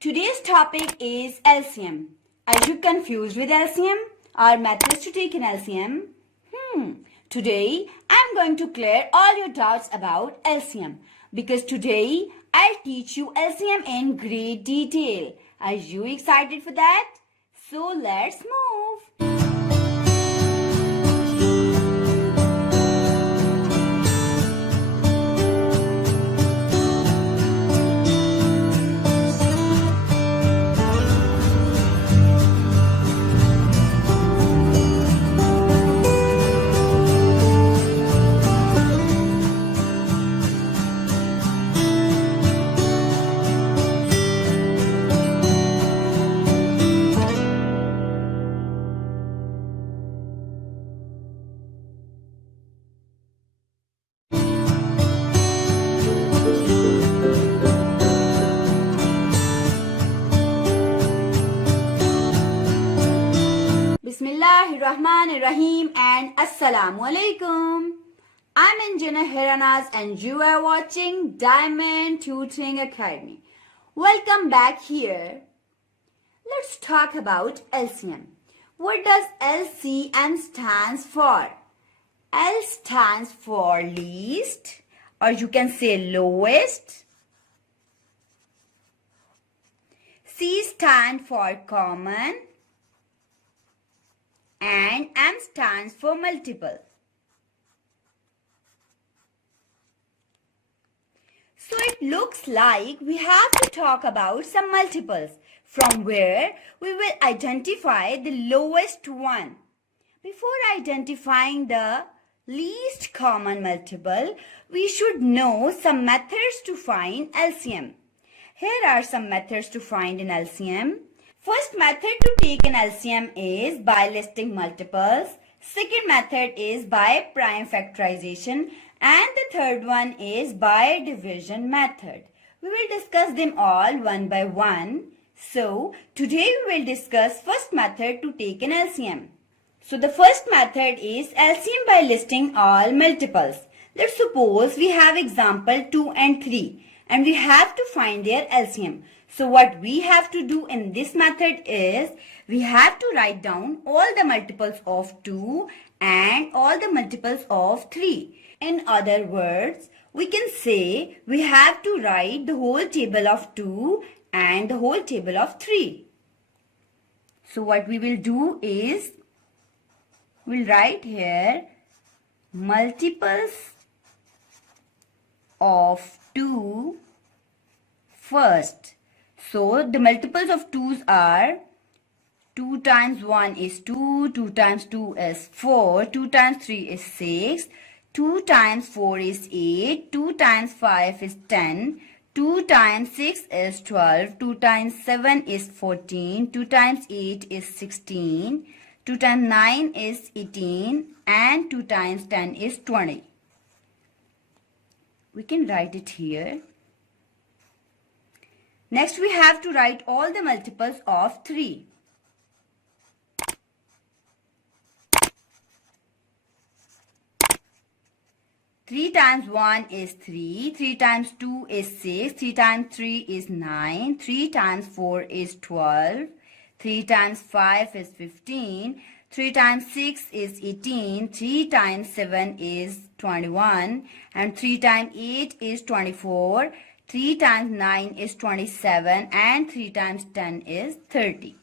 Today's topic is LCM. Are you confused with LCM or methods to take an LCM? Today I'm going to clear all your doubts about LCM because today I'll teach you LCM in great detail. Are you excited for that? So let's move. Bismillahirrahmanirrahim and Assalam O Alikum. I'm Engineer Hira Naz and you are watching Diamond Tutoring Academy. Welcome back here. Let's talk about LCM. What does LCM stands for? L stands for least, or you can say lowest. C stands for common. And M stands for multiple. So it looks like we have to talk about some multiples from where we will identify the lowest one. Before identifying the least common multiple, we should know some methods to find LCM. Here are some methods to find an LCM. First method to take an LCM is by listing multiples. Second method is by prime factorization. And the third one is by division method. We will discuss them all one by one. So, today we will discuss first method to take an LCM. So, the first method is LCM by listing all multiples. Let's suppose we have example 2 and 3 and we have to find their LCM. So what we have to do in this method is we have to write down all the multiples of 2 and all the multiples of 3. In other words, we can say we have to write the whole table of 2 and the whole table of 3. So what we will do is we'll write here multiples of 2 first. So, the multiples of 2's are 2 times 1 is 2, 2 times 2 is 4, 2 times 3 is 6, 2 times 4 is 8, 2 times 5 is 10, 2 times 6 is 12, 2 times 7 is 14, 2 times 8 is 16, 2 times 9 is 18, and 2 times 10 is 20. We can write it here. Next, we have to write all the multiples of 3. Three times 1 is 3, 3 times 2 is 6, 3 times 3 is 9, 3 times 4 is 12, 3 times 5 is 15, 3 times 6 is 18, 3 times 7 is 21, and 3 times 8 is 24, 3 times 9 is 27 and 3 times 10 is 30.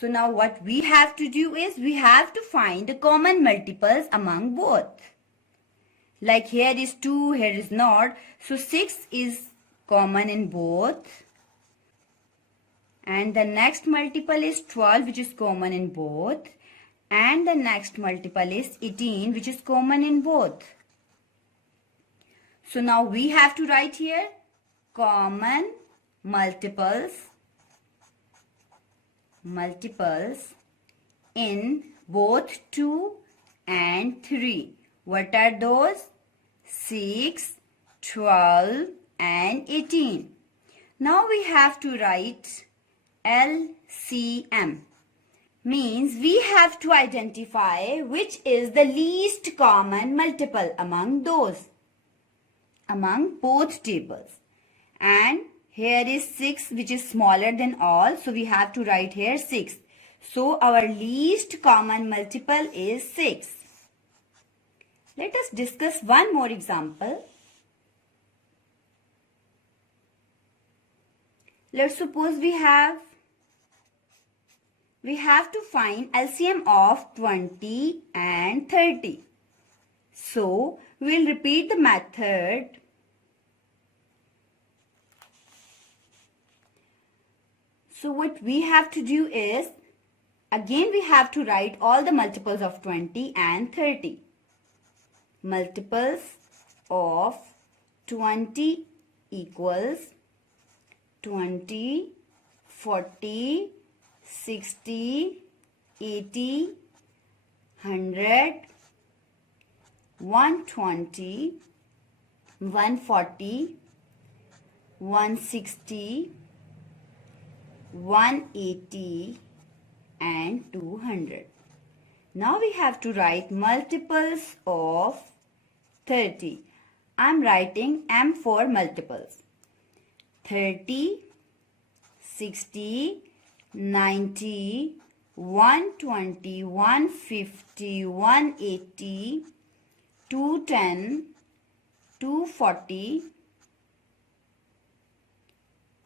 So now what we have to do is we have to find the common multiples among both. Like here is 2, here is not. So 6 is common in both. And the next multiple is 12 which is common in both. And the next multiple is 18 which is common in both. So now we have to write here common multiples in both 2 and 3. What are those? 6, 12 and 18. Now we have to write LCM. Means we have to identify which is the least common multiple among those. Among both tables. And Here is 6 which is smaller than all. So we have to write here 6. So our least common multiple is 6. Let us discuss one more example. Let's suppose we have to find LCM of 20 and 30. So we'll repeat the method. So what we have to do is, again we have to write all the multiples of 20 and 30. Multiples of 20 equals 20, 40, 60, 80, 100, 120, 140, 160, 180 and 200. Now we have to write multiples of 30. I am writing M for multiples. 30, 60, 90, 120, 150, 180, 210, 240,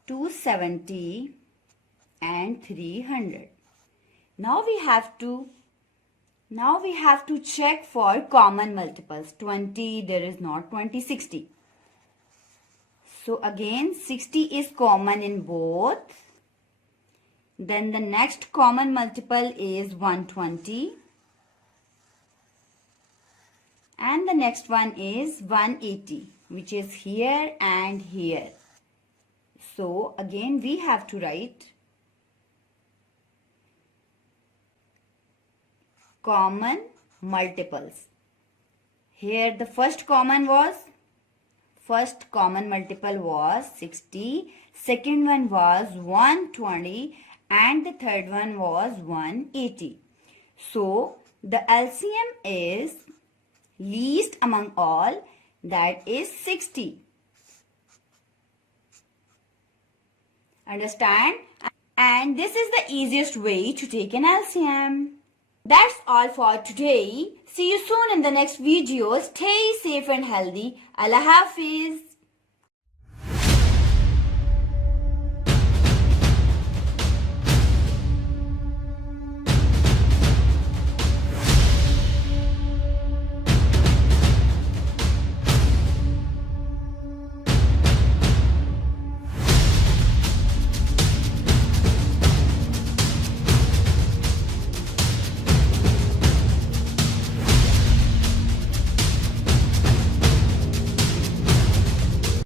270 and 300. Now we have to check for common multiples. 20, there is not 20, 60. So again 60 is common in both. Then the next common multiple is 120. And the next one is 180, which is here and here. So again we have to write common multiples. Here the first common multiple was 60, second one was 120 and the third one was 180. So the LCM is least among all, that is 60. Understand? And this is the easiest way to take an LCM. That's all for today. See you soon in the next video. Stay safe and healthy. Allah Hafiz.